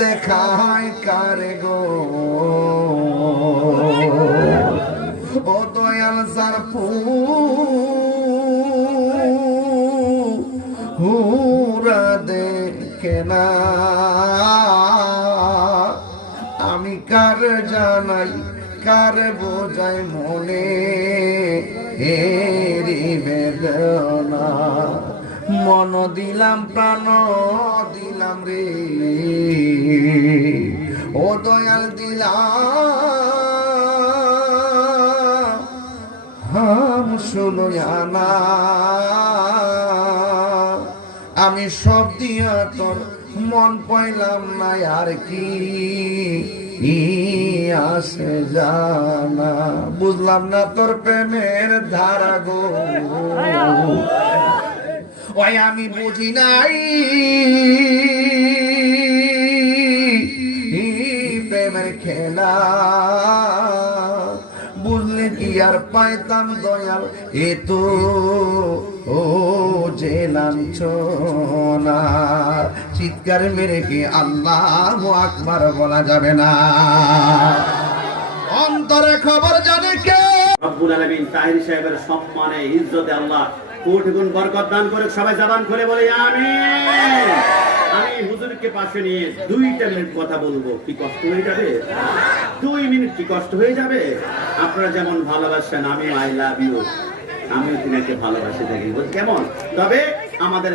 দেখায় কারে গো ও দয়াল সার পুরা দেখে না আমি কার জানাই কার বোঝাই মনে হেরি বেদনা মন দিলাম প্রাণ দিলাম রে ও দয়াল দিলাম হাম শুনো না আমি সব দিয়া তোর মন পাইলাম না আর কি আসে জানা বুঝলাম না তোর প্রেমের ধারা গো ওই আমি বুঝি নাই প্রেমের খেলা বুঝলে কি আর পাইতাম দয়াল এ তো ও যে লাঞ্ছনা চিৎকার মেরে কি আল্লাহু আকবার বলা যাবে না অন্তরে খবর জানে কে রব্বুল আলামিন তাহির সাহেবের সম্মানে ইজ্জতে আল্লাহ কোটি গুণ বরকত দান করে সবাই জবান খুলে বলি আমিন আমি হুজুরকে পাশে নিয়ে 2 মিনিট কথা বলবো কি কষ্ট হয়ে যাবে 2 মিনিট কি কষ্ট হয়ে যাবে আপনারা যেমন ভালোবাসেন আমি আই লাভ ইউ আমিও তিনাকে ভালোবাসি থাকি কেমন তবে আমাদের